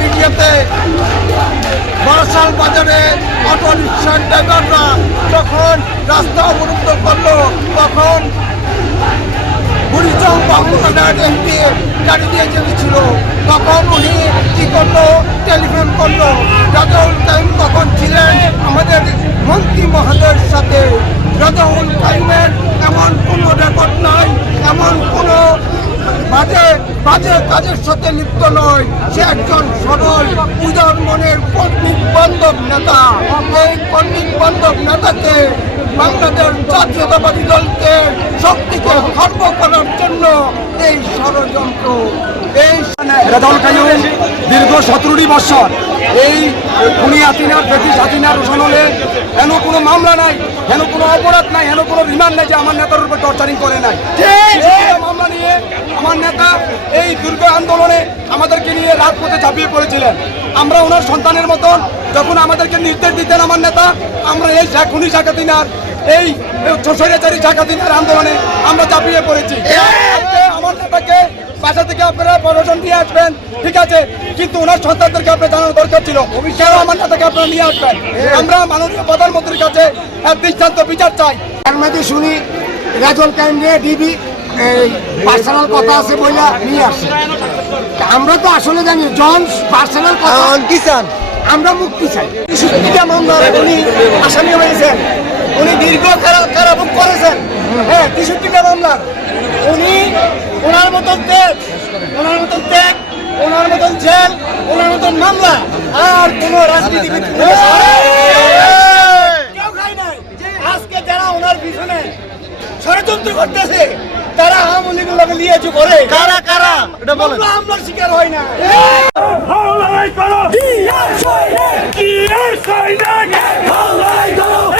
মিডিয়াতে বড়শাল বাজারে অটো রিক্সার ড্রাইভাররা যখন রাস্তা অবরুদ্ধ করলো তখন বুড়িচং বাবুকানার এমপি গাড়ি দিয়ে চেপেছিল। তখন উনি কি করলো, টেলিফোন করলো। রাজাউল কাইম তখন ছিলেন আমাদের মন্ত্রী মহোদয়ের সাথে। রাজাউল কাইমের এমন কোনো রেকর্ড নাই, এমন কোনো বাজে কাজের সাথে লিপ্ত নয়। সে একজন সরল উদার মনের কর্মী বান্ধব নেতা। এই কর্মী বান্ধব নেতাকে বাংলাদেশ জাতীয়তাবাদী দলকে শক্তিকে খর্ব করার জন্য এই ষড়যন্ত্র। এই রাজাউল কাইম দীর্ঘ 17 বছর এই খুনি হাসিনার ব্রিটিশ হাসিনার রোশনলে হেন কোনো মামলা নাই, হেন কোনো অপরাধ নাই, হেন কোনো রিমান্ড নাই যে আমার নেতার উপর টর্চারিং করে নাই। মামলা নিয়ে আমার নেতা এই দীর্ঘ আন্দোলনে আমাদেরকে নিয়ে রাজপথে ঝাঁপিয়ে পড়েছিলেন। আমরা ওনার সন্তানের মতন যখন আমাদেরকে নির্দেশ দিতেন আমার নেতা, আমরা এই খুনি শেখ হাসিনার এই স্বৈরাচারী শেখ হাসিনার আন্দোলনে আমরা ঝাঁপিয়ে পড়েছি। আমার নেতাকে বাসা থেকে আপনারা প্রশাসন নিয়ে আসবেন, ঠিক আছে, কিন্তু ওনার সন্তানদেরকে আপনার জানানো দরকার ছিল কেন আমার নেতাকে আপনারা নিয়ে আসবেন। আমরা মাননীয় প্রধানমন্ত্রীর কাছে এক দৃষ্টান্ত বিচার চাই। এর মধ্যে শুনি রাজাউল কাইম ডিবি পার্সোনাল কথা আছে বইলা নিয়ে আসে। আমরা তো আসলে জানি জন পার্সোনাল কথা কি চান, আমরা মুক্তি চাই। উনি আসামি হয়েছেন, উনি দীর্ঘ কারাভোগ করেছেন। হ্যাঁ, 63টা মামলা। উনি ওনার মতন ত্যাগ, ওনার মতন ত্যাগ, ওনার মতন জেল, ওনার মতন মামলা আর কোন রাজনীতিবিদ কেউ খায় নাই। আজকে যারা ওনার পিছনে ষড়যন্ত্র করতেছে তারা আওয়ামী লীগকে লিয়েছে করে কারা কারা এটা বলেন, আমলার শিকার হয় না।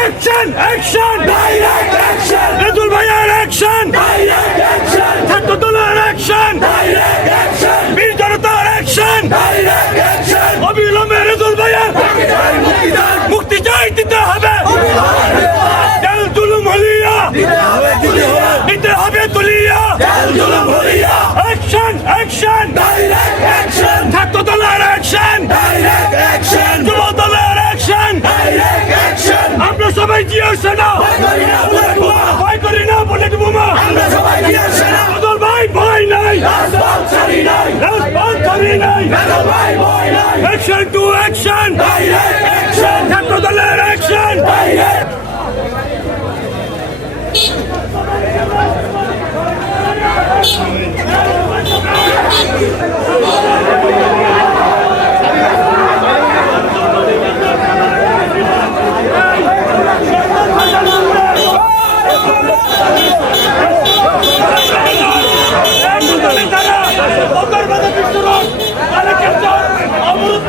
Action! Action! Direct action! Redul Bhaiar action! Direct action! Chhatto Dolar action! Direct action! Bir Janatar action! Direct action! Obilome Redul Bhaiar mukti jai dite hobe! Jal zulum holiya! Dite hobe tuliya! Jal zulum holiya! Action! Action! Direct action! Chhatto Dolar action! Direct action! Jubo Dolar action! Direct action! আমরা সবাই জিয়ার সেনা, ভয় করি না bullet বোমা। আমরা সবাই জিয়ার সেনা, বদল ভাই ভয় নাই, রাজপথ ছাড়ি নাই, রাজপথ ছাড়ি নাই, বদল ভাই ভয় নাই। Action to action, direct action, ছাত্র দলের অ্যাকশন, ডাইরেক্ট। অবরুদ্ধ